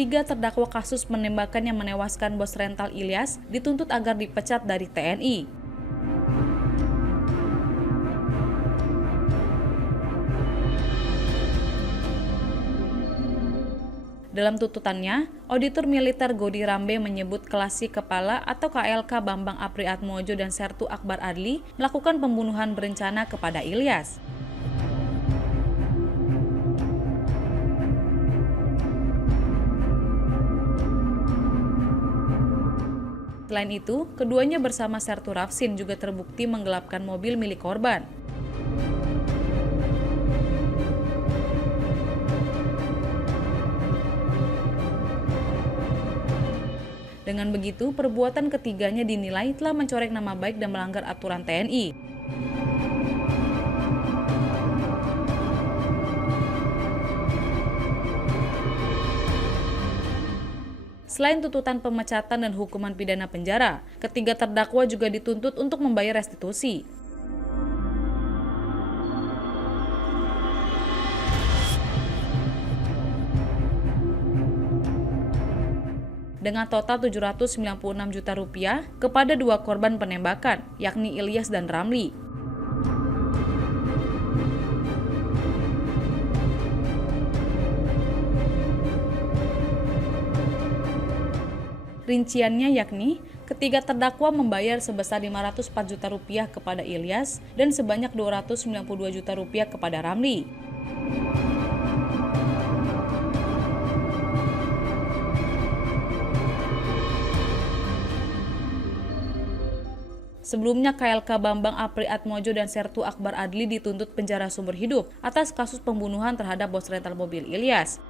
3 terdakwa kasus penembakan yang menewaskan bos rental Ilyas dituntut agar dipecat dari TNI. Dalam tuntutannya, Auditor Militer Godi Rambe menyebut Kelasi Kepala atau KLK Bambang Apriatmojo dan Sertu Akbar Adli melakukan pembunuhan berencana kepada Ilyas. Selain itu, keduanya bersama Sertu Rafsin juga terbukti menggelapkan mobil milik korban. Dengan begitu, perbuatan ketiganya dinilai telah mencoreng nama baik dan melanggar aturan TNI. Selain tuntutan pemecatan dan hukuman pidana penjara, ketiga terdakwa juga dituntut untuk membayar restitusi. Dengan total Rp796 juta kepada dua korban penembakan, yakni Ilyas dan Ramli. Rinciannya yakni, ketiga terdakwa membayar sebesar Rp504 juta kepada Ilyas dan sebanyak Rp292 juta kepada Ramli. Sebelumnya, KLK Bambang Apriatmojo dan Sertu Akbar Adli dituntut penjara seumur hidup atas kasus pembunuhan terhadap bos rental mobil Ilyas.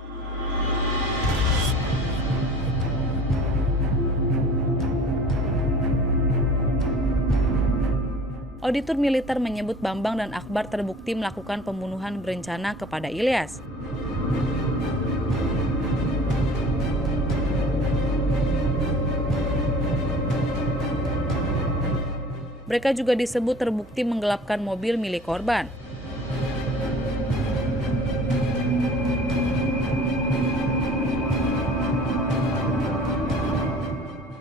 Auditor militer menyebut Bambang dan Akbar terbukti melakukan pembunuhan berencana kepada Ilyas. Mereka juga disebut terbukti menggelapkan mobil milik korban.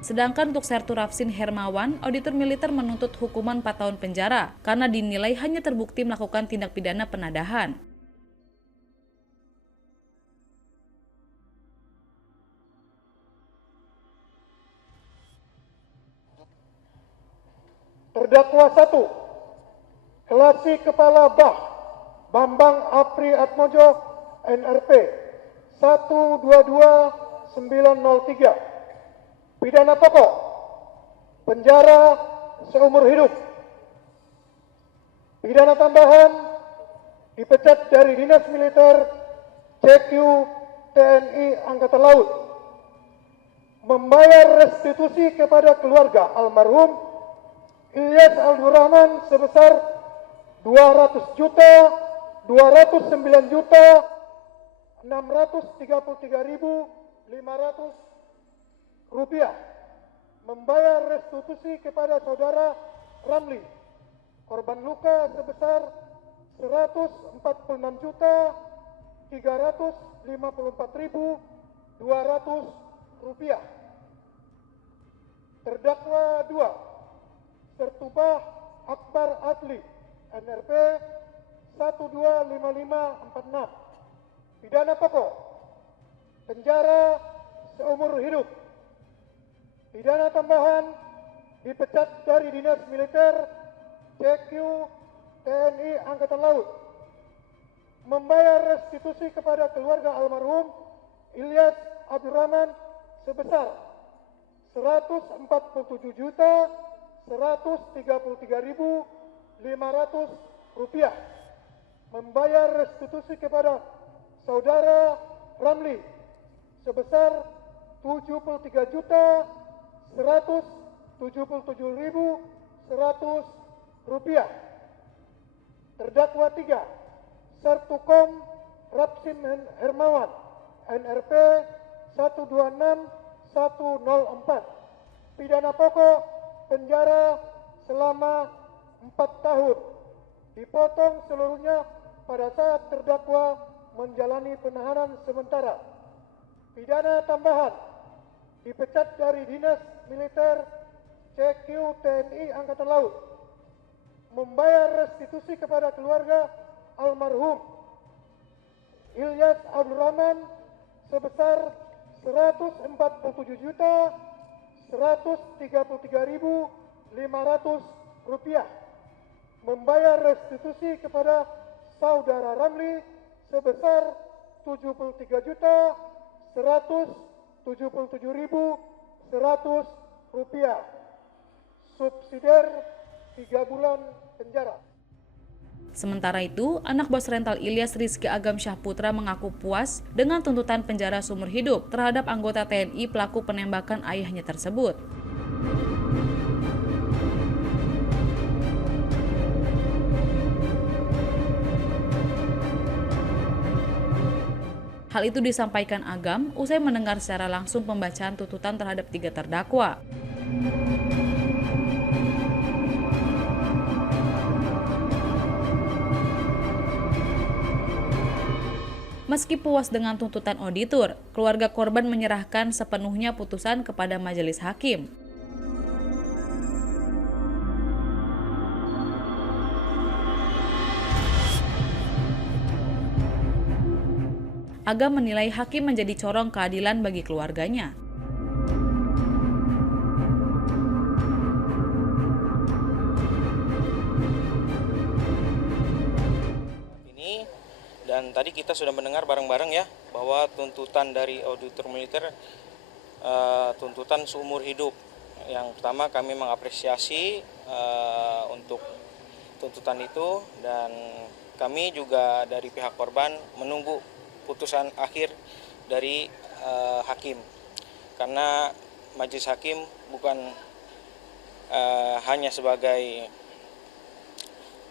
Sedangkan untuk Sertu Rafsin Hermawan, auditor militer menuntut hukuman 4 tahun penjara karena dinilai hanya terbukti melakukan tindak pidana penadahan. Terdakwa 1, Kelasi Kepala Bah Bambang Apriatmojo NRP 122903. Pidana pokok penjara seumur hidup. Pidana tambahan dipecat dari Dinas Militer CQ TNI Angkatan Laut. Membayar restitusi kepada keluarga almarhum Ilyas Abdurrahman sebesar Rp200.209.633.500. Membayar restitusi kepada saudara Ramli, korban luka sebesar Rp146.354.200. Terdakwa 2, Sertu Akbar Adli NRP 125546. Pidana pokok penjara seumur hidup. Pidana tambahan dipecat dari Dinas Militer CQ TNI Angkatan Laut. Membayar restitusi kepada keluarga almarhum Ilyas Abdurrahman sebesar Rp147.133.500. Membayar restitusi kepada saudara Ramli sebesar Rp173.177.100. Terdakwa 3, Sertukom Rafsin Hermawan NRP 126104. Pidana pokok penjara selama 4 tahun, dipotong seluruhnya pada saat terdakwa menjalani penahanan sementara. pidana tambahan dipecat dari Dinas Militer CQ TNI Angkatan Laut, membayar restitusi kepada keluarga almarhum Ilyas Abdul Rahman sebesar Rp147.133.500, membayar restitusi kepada saudara Ramli sebesar Rp147.177.100, subsidiar 3 bulan penjara. Sementara itu, anak bos rental Ilyas, Rizky Agam Syahputra, mengaku puas dengan tuntutan penjara seumur hidup terhadap anggota TNI pelaku penembakan ayahnya tersebut. Hal itu disampaikan Agam usai mendengar secara langsung pembacaan tuntutan terhadap 3 terdakwa. Meski puas dengan tuntutan auditor, keluarga korban menyerahkan sepenuhnya putusan kepada majelis hakim. Agam menilai hakim menjadi corong keadilan bagi keluarganya. Dan tadi kita sudah mendengar bareng-bareng ya bahwa tuntutan dari auditor militer tuntutan seumur hidup. Yang pertama kami mengapresiasi untuk tuntutan itu, dan kami juga dari pihak korban menunggu putusan akhir dari hakim, karena majelis hakim bukan hanya sebagai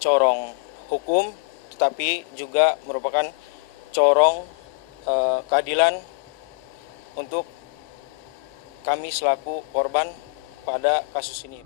corong hukum, tetapi juga merupakan corong keadilan untuk kami selaku korban pada kasus ini.